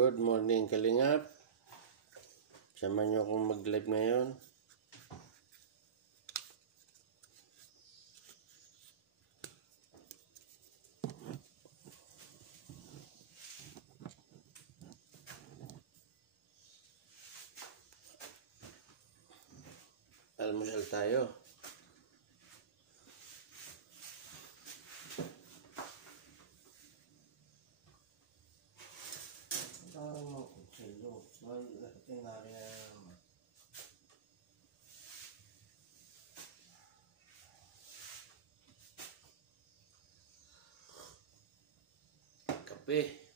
Good morning Kalingap. Sama nyo akong mag-live ngayon. Almusal tayo. Kape.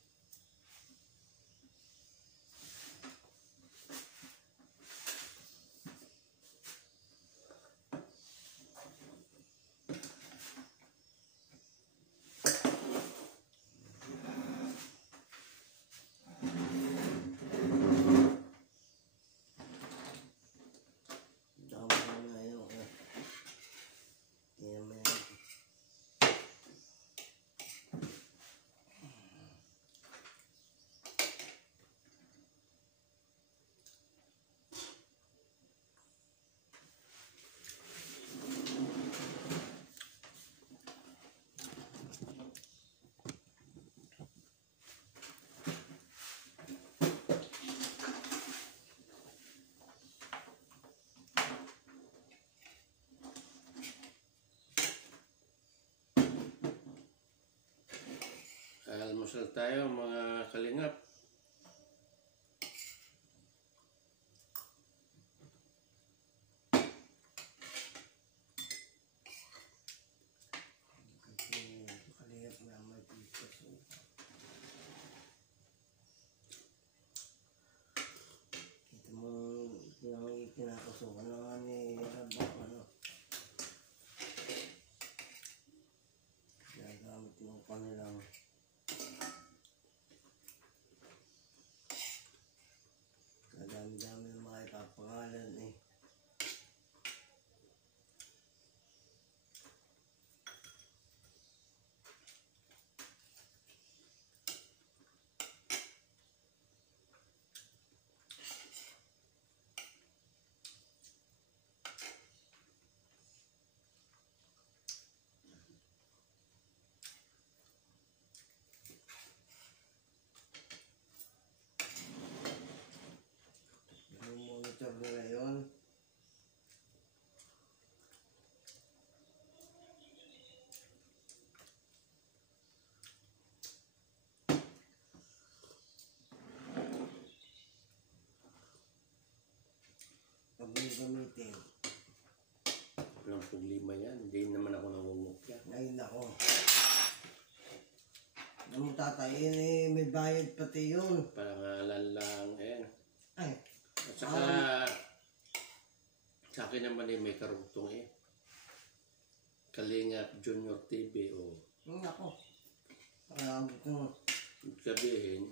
Almusal tayo mga Kalingap. Kita mo yung kinakasukan naman ni Rabak, ano? Gagamit yung kanilang kadami-dami ng mga ipapangalan eh. Yung monitor nila yun. Pag may gamitin, Walang problema yan. Hindi naman ako nangungupya. ngayon ako. Ano tatay, eh, may bayad pati yun. Parangalan lang. Ayan. Ay, At saka sa akin naman may karugtong eh. Kalingap Junior TV o ako. Parang ko. sabihin,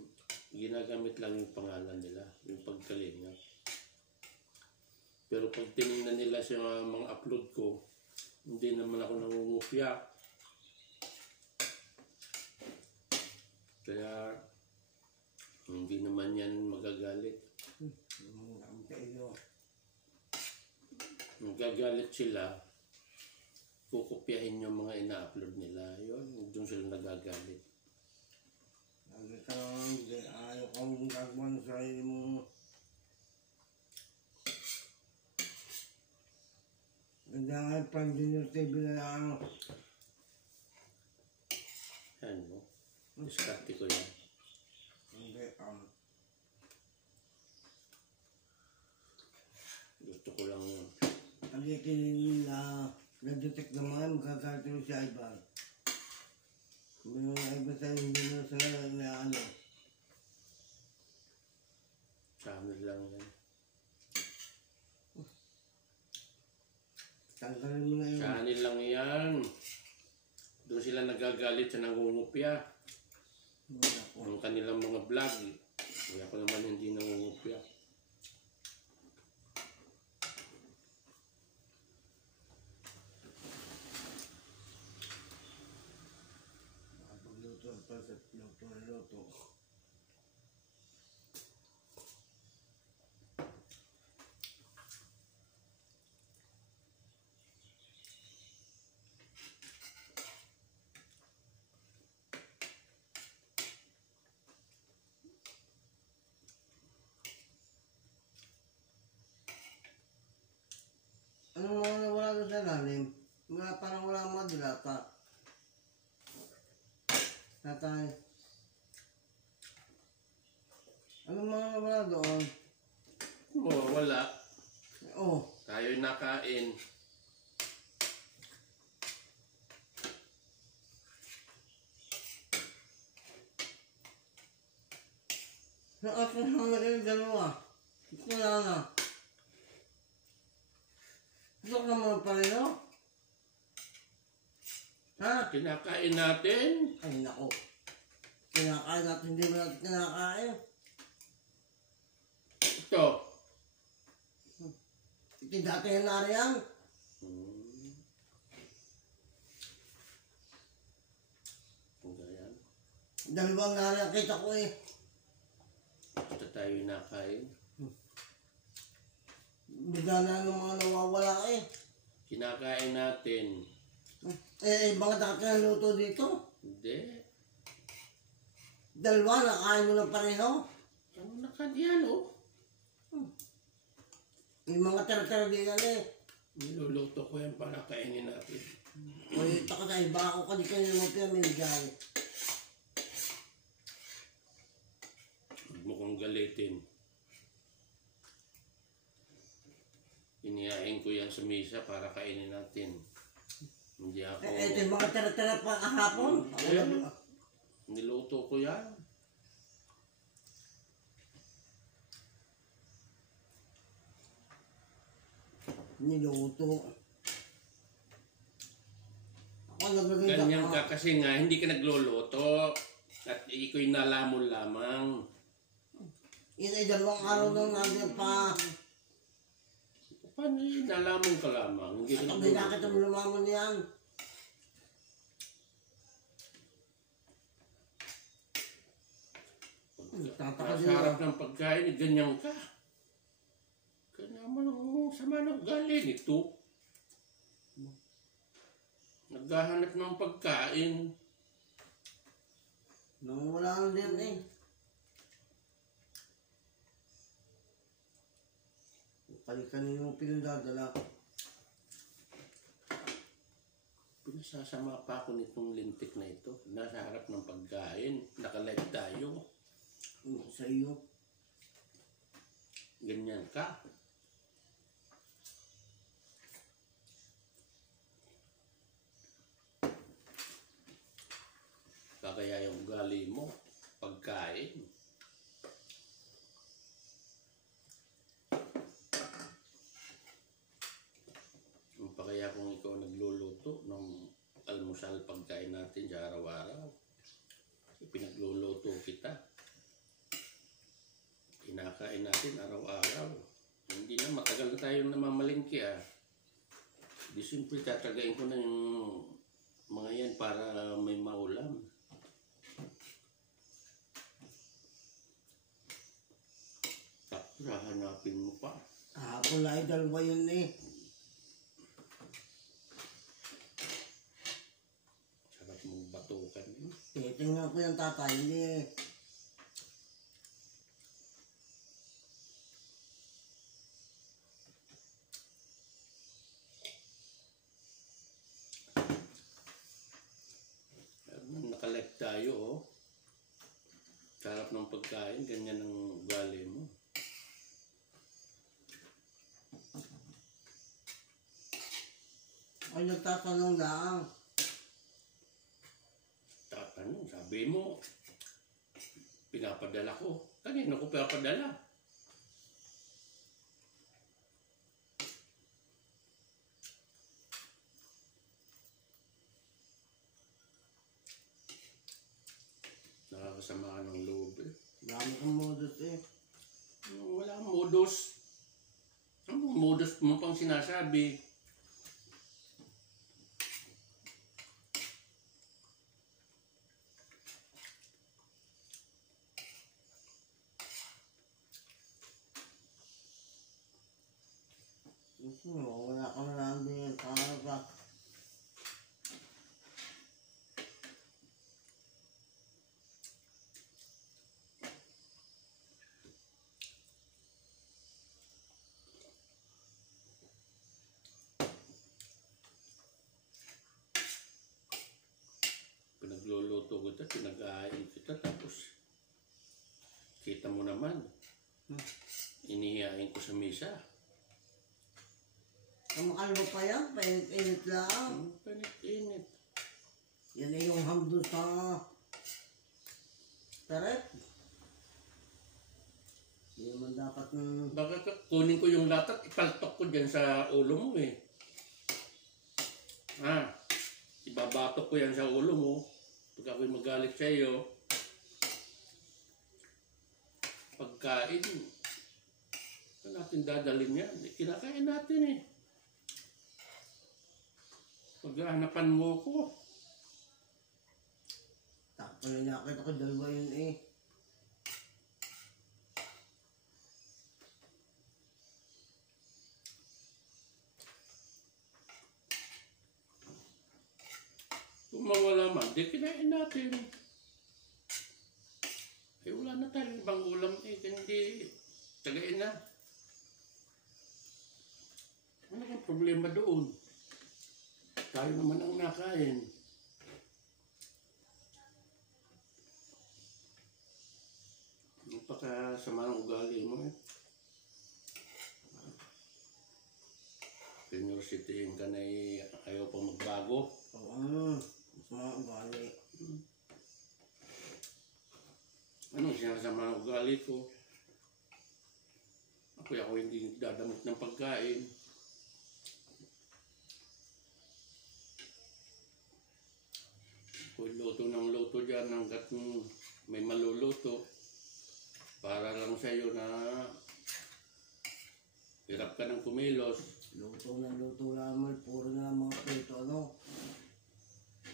ginagamit lang yung pangalan nila, yung pagkalingap. Pero pag tinignan nila sa mga upload ko, hindi naman ako nangungupya. Kaya hindi naman yan magagalit. Ang kayo. Magagalit sila, kukopyahin yung mga ina-upload nila. Yun, doon sila nagagalit. Ayaw kong gagawa sa sarili mo. Ganda nga yung pang Junior TV na lang. Ano? Diskarte ko yan. Hindi, Gusto ko lang yun. pag-ikin nila, nag-detect naman, magkakalit mo si Ivan. May mga Ivan sa'yo, hindi mo sila na ano. Channel lang yan. Tanggalin mo na yun. Channel lang yan. Doon sila nagagalit sa nangungupya. Ang kanilang mga vlog. Kaya ko naman hindi nangungupya. Pagluto, luto. Kaya parang wala mga dilata. Tatay. Ano mga wala doon? Oo, wala. Oh, Tayo'y nakain. nakasang hanggang yung dalawa. Gusto na. Gusto ka naman pareho? Ha? Kinakain natin. Ay, nako. Kinakain natin, hindi mo natin kinakain. Ito. Ito dati yung nariyan. Ganyan. Dalawang nariyan kita ko eh. Ito tayo nakain. Bigla na ng mga nawawala eh. Kinakain natin. Mga dati na luto dito. Hindi. Dalawa, nakain mo na pareho. Ano nakadiyan, oh? Yung mga tara-tara din yan eh. Niluluto ko yan para kainin natin. Uy, taka na iba ako kanina mo pinamigay. Huwag mo kong galitin. Inihain ko yan sa misa para kainin natin. Hindi ako... Ito yung mga tara-tara pa kahapon. Niluto ko yan. Niluto. Ako nagaganda Ganyan ka kasi nga, hindi ka nagluluto. At iko'y nalamon lamang. Yun ay dalawang araw nang nandiyan pa. Paano yun? Nalamon ka lamang. Hindi ka At hindi nagluluto. nakita mo lumamon yan. Tataka din Sa harap ako. ng pagkain, ganyan ka. Kaya naman ang sama ng ugali nito. Naghahanap ng pagkain. Nang wala na din eh. Kani-kanino yung pinagdadala. Pinasasama pa ako nitong lintik na ito. Nasa harap ng pagkain. Nakalive tayo. Sa iyo. Ganyan ka. Kaya yung ugali mo, pagkain. Yung pa kaya kung ikaw nagluluto ng almusal pagkain natin sa araw-araw. Pinagluluto kita. Kinakain natin araw-araw. Hindi na, matagal na tayong namamalingki ah. Di simple tatagayin ko na yung mga yan para may maulam. Tapos hahanapin mo pa. Hapon na ay dalawa yun eh. Sarap mong batukan yun. Titingnan ko yung tatay, hindi eh. Nakalive tayo oh. Sarap ng pagkain, ganyan ang ugali mo. Ay, nagtatanong lang. Tatanong, sabi mo, pinapadala ko. Kanino ko pinapadala? Nakakasama ka ng loob eh. Dami kang modus eh. Wala kang modus. Anong modus mo pang sinasabi? Wala ka na lang din. Para ka. pinagluto ko ito, pinag-aayos kita, tapos kita mo naman, inihiyain ko sa misa. Ang makalbo pa yan, painit-init lang. Panit-init. Yan ay yung hamdo sa taret. Hindi naman dapat ng... Baka kunin ko yung latat, ipaltok ko dyan sa ulo mo eh. Ibabatok ko yan sa ulo mo. Pag ako'y magalit sa iyo, pagkain, saan natin dadalhin yan? Kinakain natin eh. Paghahanapan mo ko. Takpo na nakita ko, dalawa yun eh. Kung mawala man, di kinain natin. Eh wala na tayong ibang ulam eh, hindi tagain na. Ano kang problema doon? Tayo naman ang nakain. Napakasama ng ugali mo eh. Universityin ka na eh, ayaw pang magbago. Oo, mas mga ugali. Anong sinasama ng ugali ko? Ako hindi dadamot ng pagkain. Ako'y luto ng luto dyan hanggat may maluluto. Para lang sa'yo na hirap ka ng kumilos. Luto ng luto naman, puro na mga prito, ano.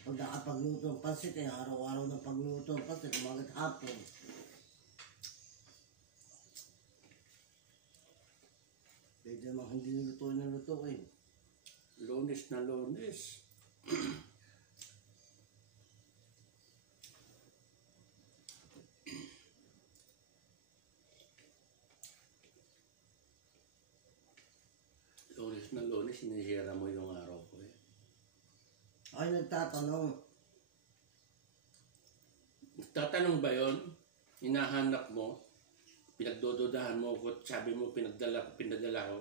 Pag nakapagluto ng pansit, eh, araw-araw ng pagluto ng pansit, umagat hapon. Pwede namang hindi niluto na luto eh. Lunes na lunes. Lunes na lunes, sinisira mo yung araw ko eh. Ay, nagtatanong. Tatanong ba yun? Hinahanap mo? Pinagdododahan mo ko at sabi mo pinadala ko?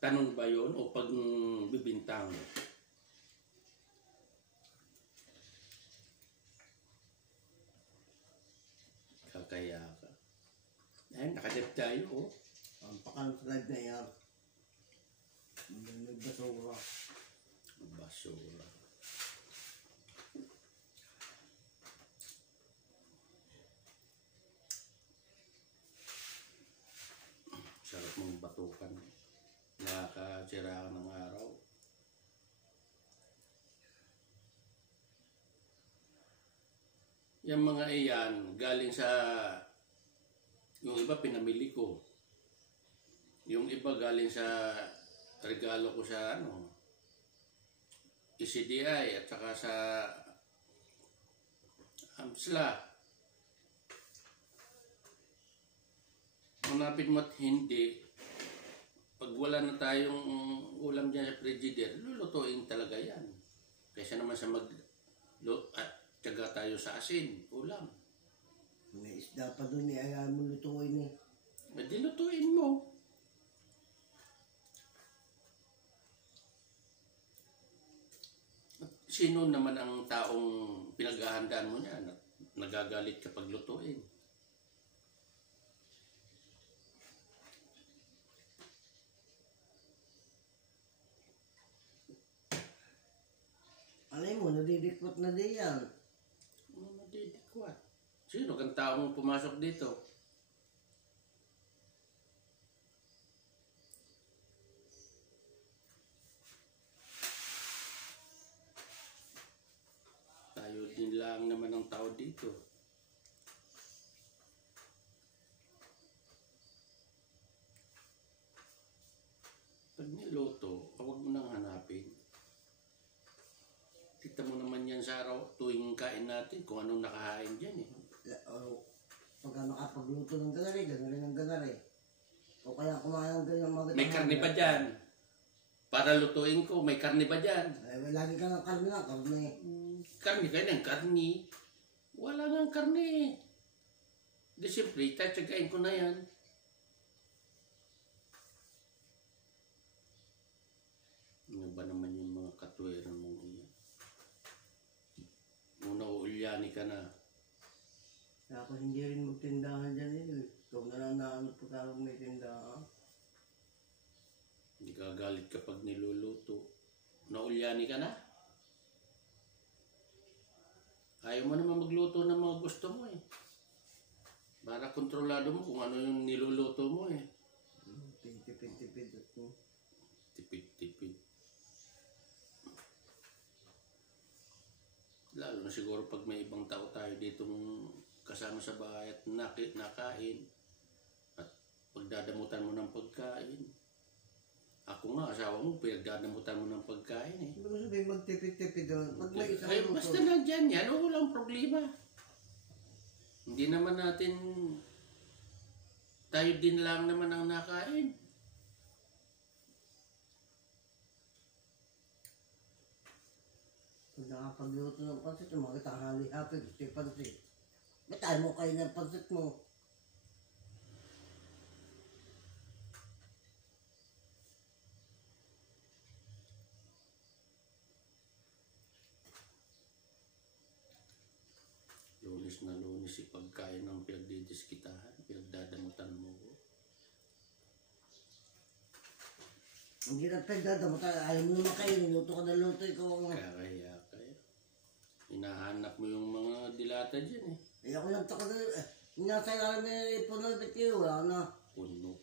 Tanong ba yun o pag bibintang? Kakaya ka. Ay, nakadip tayo oh. Ang pakanslide na yan. Nagbasura. Basura. Sarap mong batukan. Nakakasira ng araw. Yung mga iyan, galing sa... Yung iba pinamili ko. Yung iba galing sa regalo ko sa ECDI at saka sa AMSLA. Hanapin mo at hindi, pag wala na tayong ulam dyan sa frigidaire, lulutuin talaga yan. Kaysa naman sa tiyaga tayo sa asin, ulam. May isda pa doon eh, ayaw mo lutuin eh. Di lutuin mo. Sino naman ang taong pinaghahandaan mo niya na nagagalit kapag lutuin? Alay mo, nadidikwat na di yan. Ano nadidikwat? Sino kang taong pumasok dito? Tayo din lang naman ang tao dito. Pag niluto, huwag mo nang hanapin. Kita mo naman yan sa araw tuwing kain natin kung anong nakahain dyan eh. Pagka nakapagluto ng ganari, ganari ng ganari. O kaya kumain ng ganyan mga May karne pa dyan. para lutuin ko, may karne ba dyan? Ay, lagi ka ng karne na, karne. Karne kayo ng karne. Wala nga karne. Di siyempre, tatsagain ko na yan. Ano ba naman yung mga katwiran mong iyan? Muna uulyani ka na. Tapos hindi rin magtindahan dyan eh. Ikaw na lang naanap pagka may tindahan. Hindi ka galit kapag niluluto. Naulyani ka na? Ayaw mo naman magluto ng mga gusto mo eh. Para kontrolado mo kung ano yung niluluto mo eh. Tipid-tipid. Tipid-tipid. Lalo na siguro pag may ibang tao tayo ditong kasama sa bahay at nakain at pagdadamutan mo ng pagkain. Ako nga, asawa mo, pinagdadamutan mo ng pagkain eh. Hindi ko sabihin magtipid-tipid doon. Pag may isang Ay, luto. basta nandyan yan, walang problema. Hindi naman natin, tayo din lang naman ang nakain. Pag nakapagluto ng pansit, yung mga tanghali hapon, gusto yung pansit. Ba't tayo mo kayo ng pansit mo? Lunes na lunes si pagkain ng pinagdidiskitahan, pinagdadamutan mo ko. Hindi na pagdadamo tayo. Ayaw mo naman kayo, niluto ka na luto, ikaw ang... Kaya. Hinahanap mo yung mga dilata dyan eh. Eh ako lang tako na, nasa ilalim na ipon na bitiyo, wala na. Puno.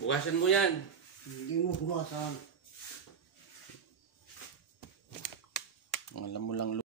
Bukasan mo yan. Hindi mo huwasan. Alam mo lang